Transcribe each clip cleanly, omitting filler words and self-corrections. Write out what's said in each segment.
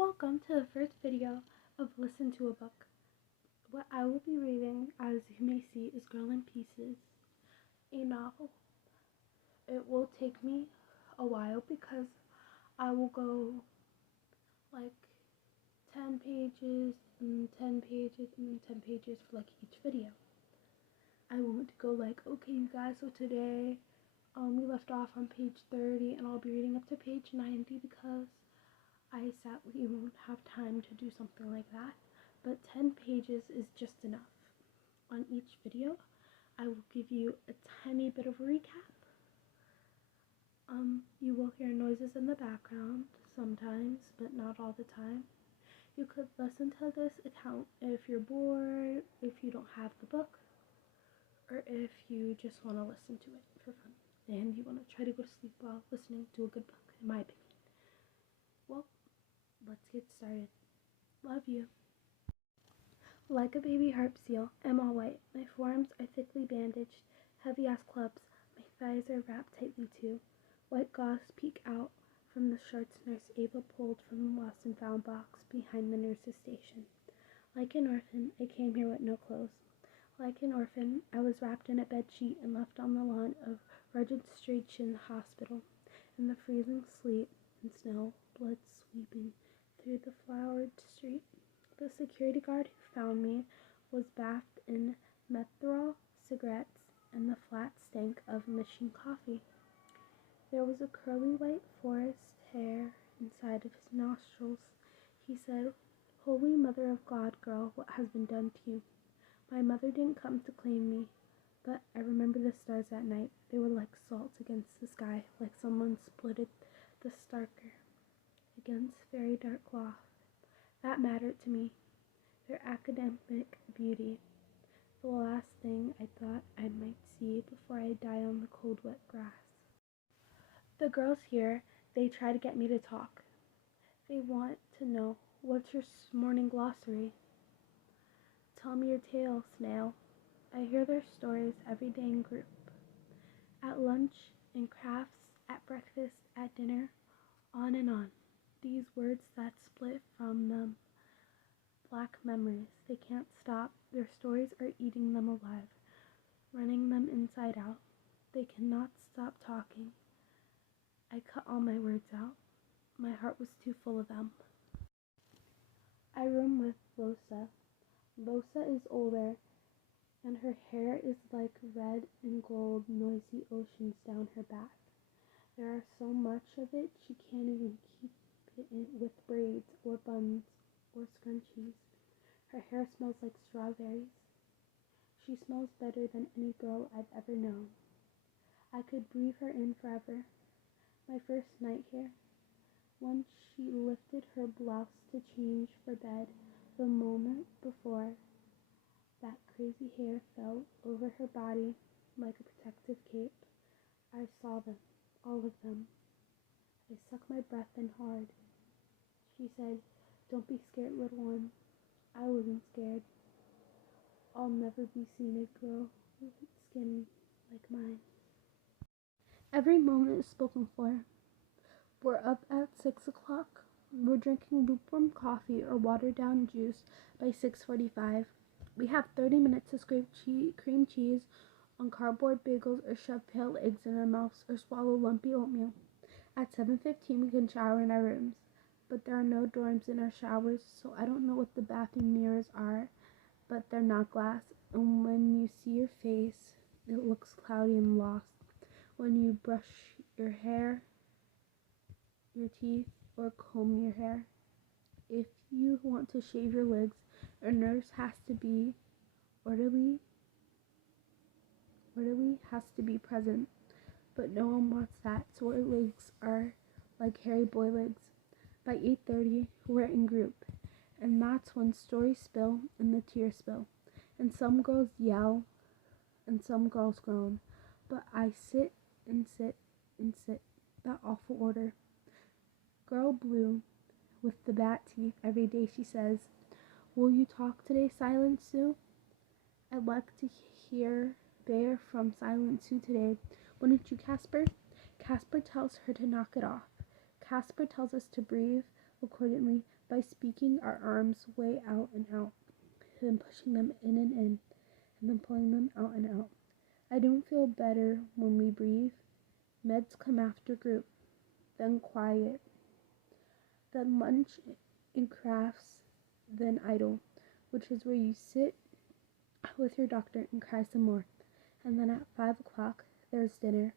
Welcome to the first video of Listen to a Book. What I will be reading, as you may see, is Girl in Pieces, a novel. It will take me a while because I will go like 10 pages and 10 pages and then 10 pages for like each video. I won't go like, okay you guys, so today we left off on page 30 and I'll be reading up to page 90 because I sadly won't have time to do something like that, but 10 pages is just enough. On each video, I will give you a tiny bit of a recap. You will hear noises in the background sometimes, but not all the time. You could listen to this account if you're bored, if you don't have the book, or if you just want to listen to it for fun, and you want to try to go to sleep while listening to a good book, in my opinion. Well, let's get started. Love you. Like a baby harp seal, I'm all white. My forearms are thickly bandaged, heavy as clubs. My thighs are wrapped tightly too. White gauze peek out from the shirts Nurse Ava pulled from the lost and found box behind the nurse's station. Like an orphan, I came here with no clothes. Like an orphan, I was wrapped in a bedsheet and left on the lawn of Registration Hospital in the freezing sleet and snow, blood sweeping through the flowered street. The security guard who found me was bathed in menthol cigarettes and the flat stank of machine coffee. There was a curly white forest hair inside of his nostrils. He said, "Holy Mother of God, girl, what has been done to you?" My mother didn't come to claim me, but I remember the stars that night. They were like salt against the sky, like someone splitted the starker against very dark cloth. That mattered to me, their academic beauty, the last thing I thought I might see before I die on the cold, wet grass. The girls here, they try to get me to talk. They want to know, what's your morning glossary? Tell me your tale, snail. I hear their stories every day in group. At lunch, in crafts, at breakfast, at dinner, on and on. These words that split from them, black memories. They can't stop. Their stories are eating them alive, running them inside out. They cannot stop talking. I cut all my words out. My heart was too full of them. I room with Losa. Losa is older, and her hair is like red and gold, noisy oceans down her back. There are so much of it she can't even keep it in with braids or buns or scrunchies. Her hair smells like strawberries. She smells better than any girl I've ever known. I could breathe her in forever. My first night here, once she lifted her blouse to change for bed, the moment before that crazy hair fell over her body like a protective cape. I saw them, all of them. I sucked my breath in hard. She said, "Don't be scared, little one." I wasn't scared. I'll never be seen a girl with skin like mine. Every moment is spoken for. We're up at 6 o'clock. We're drinking lukewarm coffee or watered down juice by 6:45. We have 30 minutes to scrape cream cheese on cardboard bagels or shove pale eggs in our mouths or swallow lumpy oatmeal. At 7:15 we can shower in our rooms, but there are no dorms in our showers, so I don't know what the bathroom mirrors are, but they're not glass, and when you see your face, it looks cloudy and lost. When you brush your hair, your teeth, or comb your hair. If you want to shave your legs, a nurse has to be orderly has to be present, but no one wants that, so our legs are like hairy boy legs. By 8:30, we're in group, and that's when stories spill and the tears spill, and some girls yell, and some girls groan, but I sit and sit and sit, that awful order. Girl Blue, with the bat teeth, every day she says, "Will you talk today, Silent Sue?" I'd like to hear Bear from Silent Sue today. Wouldn't you, Casper? Casper tells her to knock it off. Casper tells us to breathe accordingly, by speaking our arms way out and out, then pushing them in, and then pulling them out and out. I don't feel better when we breathe. Meds come after group, then quiet, then lunch and crafts, then idle, which is where you sit with your doctor and cry some more. And then at 5 o'clock, there's dinner,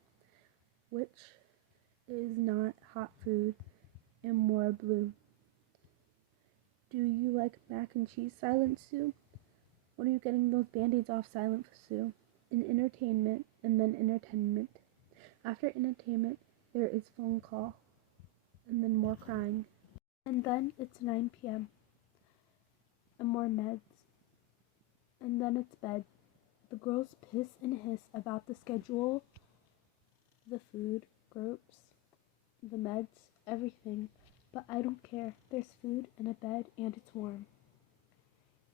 which is not hot food and more blue. Do you like mac and cheese, Silent Sue? When are you getting those band-aids off, Silent Sue? And entertainment, and then entertainment. After entertainment, there is phone call, and then more crying. And then it's 9 p.m. and more meds. And then it's bed. The girls piss and hiss about the schedule, the food groups, the meds, everything. But I don't care. There's food and a bed and it's warm.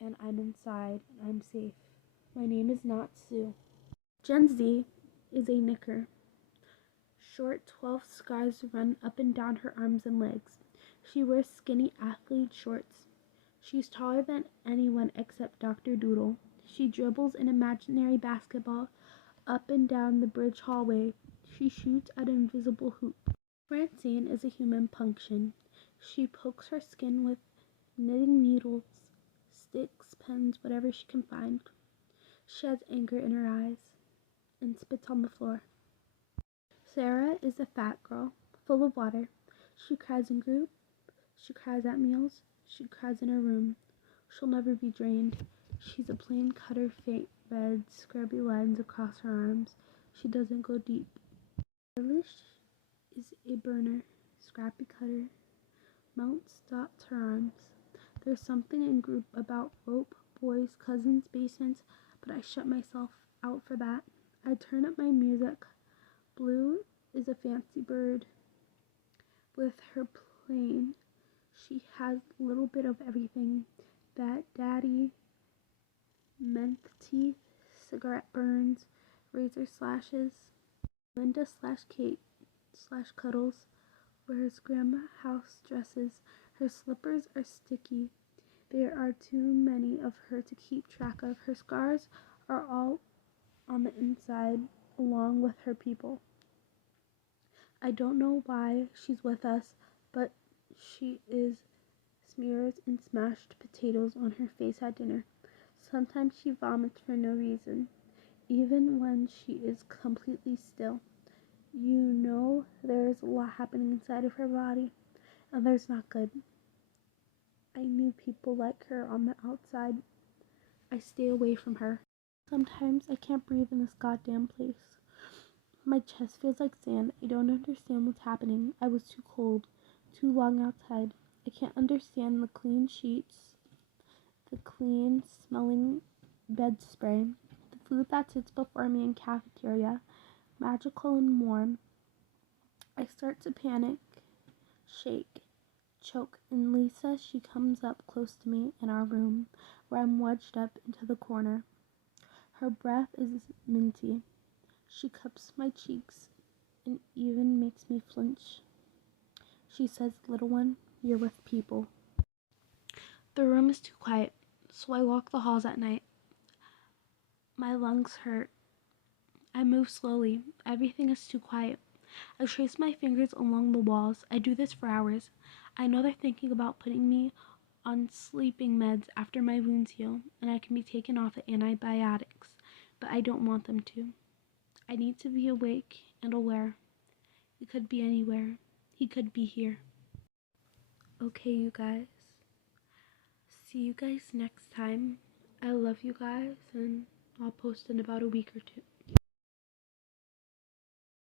And I'm inside and I'm safe. My name is not Sue. Gen Z is a knicker. Short 12 scars run up and down her arms and legs. She wears skinny athlete shorts. She's taller than anyone except Dr. Doodle. She dribbles an imaginary basketball up and down the bridge hallway. She shoots at an invisible hoop. Francine is a human punction. She pokes her skin with knitting needles, sticks, pens, whatever she can find. She has anger in her eyes and spits on the floor. Sarah is a fat girl, full of water. She cries in group. She cries at meals. She cries in her room. She'll never be drained. She's a plain cutter, faint red, scrubby lines across her arms. She doesn't go deep. Eilish is a burner, scrappy cutter. Mounts dots her arms. There's something in group about rope, boys, cousins, basements, but I shut myself out for that. I turn up my music. Blue is a fancy bird. With her plane, she has a little bit of everything. That daddy, menthe teeth, cigarette burns, razor slashes. Linda / Kate / Cuddles wears grandma house dresses. Her slippers are sticky. There are too many of her to keep track of. Her scars are all on the inside, along with her people. I don't know why she's with us, but she smears and smashed potatoes on her face at dinner. Sometimes she vomits for no reason, even when she is completely still. You know there is a lot happening inside of her body, and there's not good. I knew people like her on the outside. I stay away from her. Sometimes I can't breathe in this goddamn place. My chest feels like sand. I don't understand what's happening. I was too cold, too long outside. I can't understand the clean sheets, the clean smelling bed spray, the food that sits before me in cafeteria, magical and warm. I start to panic, shake, choke, and Lisa, she comes up close to me in our room where I'm wedged up into the corner. Her breath is minty. She cups my cheeks and even makes me flinch. She says, "Little one, you're with people." The room is too quiet, so I walk the halls at night. My lungs hurt. I move slowly. Everything is too quiet. I trace my fingers along the walls. I do this for hours. I know they're thinking about putting me on sleeping meds after my wounds heal, and I can be taken off of antibiotics, but I don't want them to. I need to be awake and aware. He could be anywhere. He could be here. Okay, you guys. See you guys next time. I love you guys, and I'll post in about a week or two.